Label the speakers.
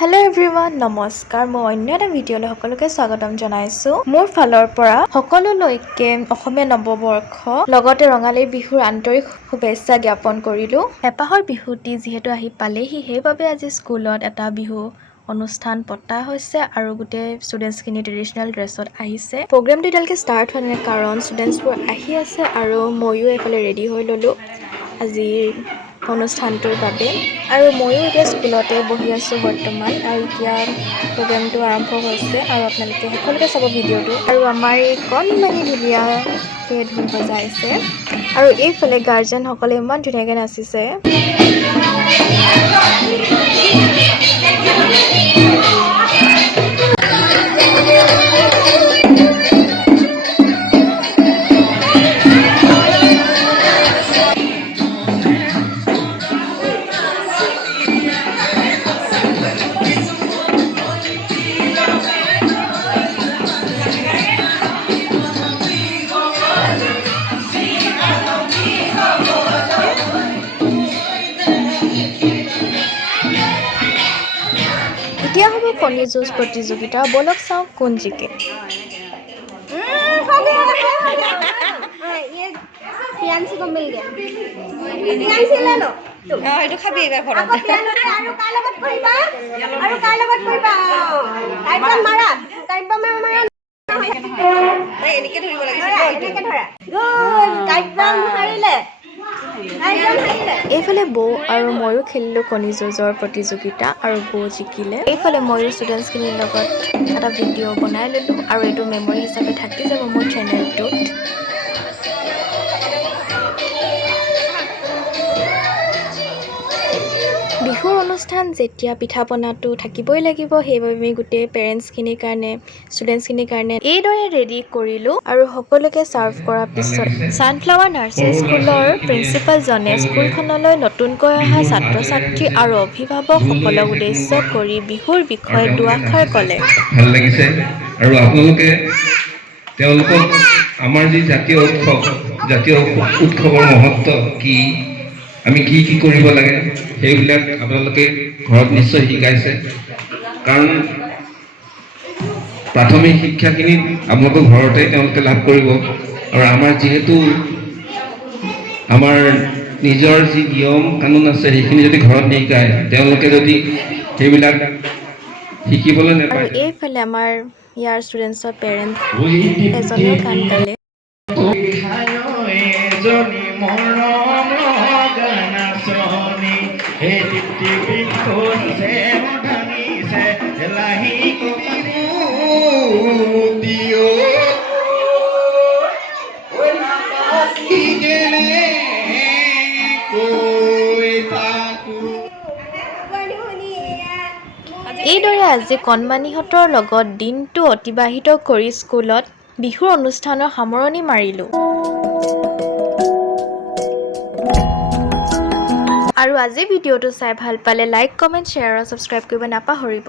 Speaker 1: Hello everyone নমস্কাৰ মই অন্য এটা ভিডিঅ'লৈ সকলোকে স্বাগতম জনাইছোঁ। মোৰ ফালৰ পৰা সকলোলৈকে অসমীয়া নৱবৰ্ষ লগতে ৰঙালী বিহুৰ আন্তৰিক শুভেচ্ছা জ্ঞাপন কৰিলোঁ। হেঁপাহৰ বিহুটি যিহেতু আহি পালেহি সেইবাবে আজি স্কুলত এটা বিহু অনুষ্ঠান পতা হৈছে আৰু গোটেই ষ্টুডেণ্টছখিনি ট্ৰেডিশ্যনেল ড্ৰেছত আহিছে। প্ৰগ্ৰেমটো এতিয়ালৈকে ষ্টাৰ্ট হোৱা নাই কাৰণ ষ্টুডেণ্টছবোৰ আহি আছে আৰু ময়ো এইফালে ৰেডি হৈ ল'লোঁ। আজিৰ অনুষ্ঠানটোৰ বাবে। আৰু ময়ো এতিয়া স্কুলতে বহি আছোঁ বৰ্তমান আৰু এতিয়া প্ৰগ্ৰেমটো আৰম্ভ হৈছে আৰু আপোনালোকে সকলোকে চাব ভিডিঅ'টো। আৰু আমাৰ এই কণমানি ঢুলীয়াকে ঢোল বজাইছে। আৰু এইফালে গাৰ্জেনসকলে ইমান ধুনীয়াকৈ নাচিছে। কলি যুঁজ প্ৰতিযোগিতা বলক চাওঁ কোন জিকে
Speaker 2: এইটো খাবি এইবাৰ ঘৰত এনেকে ধৰিব লাগিছিল
Speaker 1: এইফালে বৌ আৰু ময়ো খেলিলোঁ কণী যুঁজৰ প্ৰতিযোগিতা আৰু বৌ জিকিলে। এইফালে ময়ো ষ্টুডেণ্টছখিনিৰ লগত এটা ভিডিঅ' বনাই ল'লোঁ আৰু এইটো মেমৰি হিচাপে থাকি যাব মোৰ চেনেলটোত বিহুৰ অনুষ্ঠান যেতিয়া পিঠা পনাটো থাকিবই লাগিব সেইবাবে আমি গোটেই পেৰেণ্টছখিনিৰ কাৰণে ষ্টুডেণ্টছখিনিৰ কাৰণে এইদৰে ৰেডি কৰিলোঁ আৰু সকলোকে ছাৰ্ভ কৰাৰ পিছত ছানফ্লাৱাৰ নাৰ্চাৰী স্কুলৰ প্ৰিন্সিপালজনে স্কুলখনলৈ নতুনকৈ অহা ছাত্ৰ ছাত্ৰী আৰু অভিভাৱকসকলক উদ্দেশ্য কৰি বিহুৰ বিষয়ে দুআষাৰ ক'লে।
Speaker 3: ভাল লাগিছে। আৰু আপোনালোকে তেওঁলোকক আমাৰ যি জাতীয় উৎসৱ জাতীয় উৎসৱৰ মহত্ব কি? আমি কি কি কৰিব লাগে সেইবিলাক আপোনালোকে ঘৰত নিশ্চয় শিকাইছে। কাৰণ প্ৰাথমিক শিক্ষাখিনি আপোনালোকৰ ঘৰতে তেওঁলোকে লাভ কৰিব। আৰু আমাৰ যিহেতু আমাৰ নিজৰ যি নিয়ম কানুন আছে সেইখিনি যদি ঘৰত নিশিকায় তেওঁলোকে যদি সেইবিলাক শিকিবলৈ নাপায়।
Speaker 1: এইফালে আমাৰ ইয়াৰ ষ্টুডেণ্টছৰ পেৰেণ্ট এজনেও গান গালে এইদৰে আজি কণমানিহঁতৰ লগত দিনটো অতিবাহিত কৰি স্কুলত বিহুৰ অনুষ্ঠানৰ সামৰণি মাৰিলোঁ। আৰু আজি ভিডিঅ'টো চাই ভালো পালে লাইক কমেণ্ট শ্বেয়াৰ আৰু ছাবস্ক্ৰাইব কৰিব নাপাহৰিব।